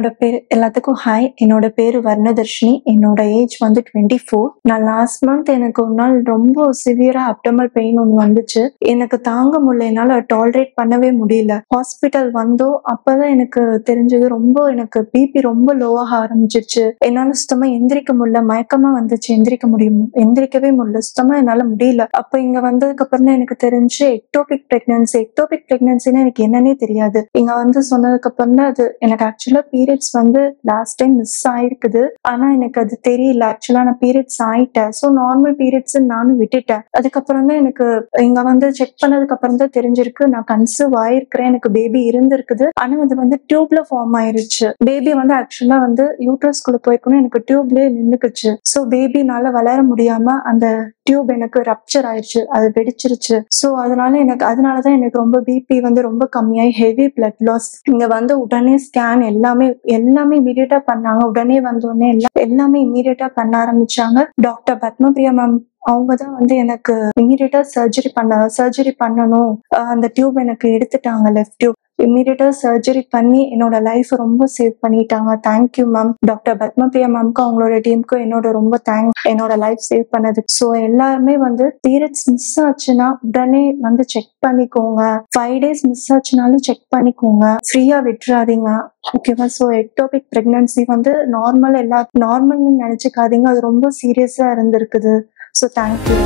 என்னோட பேரு எல்லாத்துக்கும் ஹாய். என்னோட பேரு வர்ணதர்ஷினி. என்னோட ஏஜ் வந்து 24. நான் லாஸ்ட் மந்த் எனக்கு ஒரு நாள் ரொம்ப சிவியரா அப்டமல் பெயின் ஒண்ணு வந்துச்சு. எனக்கு தாங்க முடியல. என்னால டாலரேட் பண்ணவே முடியல. ஹாஸ்பிட்டல் வந்தோம். அப்பதான் எனக்கு தெரிஞ்சது எனக்கு பிபி ரொம்ப லோவாக ஆரம்பிச்சிருச்சு. என்னால சுத்தமா எந்திரிக்க முடியல. மயக்கமா வந்துச்சு. எந்திரிக்கவே முடியல. சுத்தமா என்னால முடியல. அப்ப இங்க வந்ததுக்கு அப்புறம் தான் எனக்கு தெரிஞ்சு எக்டோபிக் பிரெக்னன்சி. எக்டோபிக் பிரெக்னன்சின்னா எனக்கு என்னன்னே தெரியாது. இங்க வந்து சொன்னதுக்கு அப்புறம் தான் அது எனக்கு ஆக்சுவலா பீரியட்ஸ் வந்து லாஸ்ட் டைம் மிஸ் ஆயிருக்குது. ஆனா எனக்கு அது தெரியல. ஆக்சுவலா நான் பீரியட்ஸ் ஆயிட்டேன். சோ நார்மல் பீரியட்ஸ் நானும் விட்டுட்டேன். அதுக்கப்புறம் தான் எனக்கு இங்க வந்து செக் பண்ணதுக்கு அப்புறம் தான் தெரிஞ்சிருக்கு நான் கன்சீவ் ஆயிருக்கிறேன். எனக்கு பேபி இருந்திருக்குது. ஆனா அது வந்து டியூப்ல ஃபார்ம் ஆயிருச்சு. பேபி வந்து ஆக்சுவலா வந்து யூட்ரஸ்குள்ள போயிருக்கணும். எனக்கு டியூப்லயே நின்னுக்குச்சு. சோ பேபினால வளர முடியாம அந்த டியூப் எனக்கு ரப்சர் ஆயிடுச்சு. அது வெடிச்சிருச்சு. சோ அதனாலதான் எனக்கு ரொம்ப பிபி வந்து ரொம்ப கம்மியாயி ஹெவி பிளட் லாஸ். இங்க வந்து உடனே ஸ்கேன் எல்லாமே இமீடியட்டா பண்ணாங்க. உடனே வந்தோடனே எல்லாமே இமீடியட்டா பண்ண ஆரம்பிச்சாங்க. டாக்டர் பத்மபிரியா மேம் அவங்கதான் வந்து எனக்கு இமீடியட்டா சர்ஜரி பண்ணணும். அந்த டியூப் எனக்கு எடுத்துட்டாங்க, லெஃப்ட் டியூப். இமீடியட்டா சர்ஜரி பண்ணி என்னோட லைஃப் ரொம்ப சேவ் பண்ணிட்டாங்க. Thank you ma'am. டாக்டர் பத்மபிரியா மேம்க்கு அவங்களோட டீமுக்கும் என்னோட ரொம்ப தேங்க்ஸ், என்னோட லைஃப் சேவ் பண்ணது. ஸோ எல்லாருமே வந்து பீரியட்ஸ் மிஸ் ஆச்சுன்னா உடனே வந்து செக் பண்ணிக்கோங்க. 5 days மிஸ் ஆச்சுனாலும் செக் பண்ணிக்கோங்க. ஃப்ரீயா விட்டுறாதீங்க. ஓகேவா? ஸோ எக்டோபிக் பிரெக்னன்சி வந்து நார்மல்னு நினைச்சுக்காதீங்க. அது ரொம்ப சீரியஸா இருந்திருக்குது. So thank you.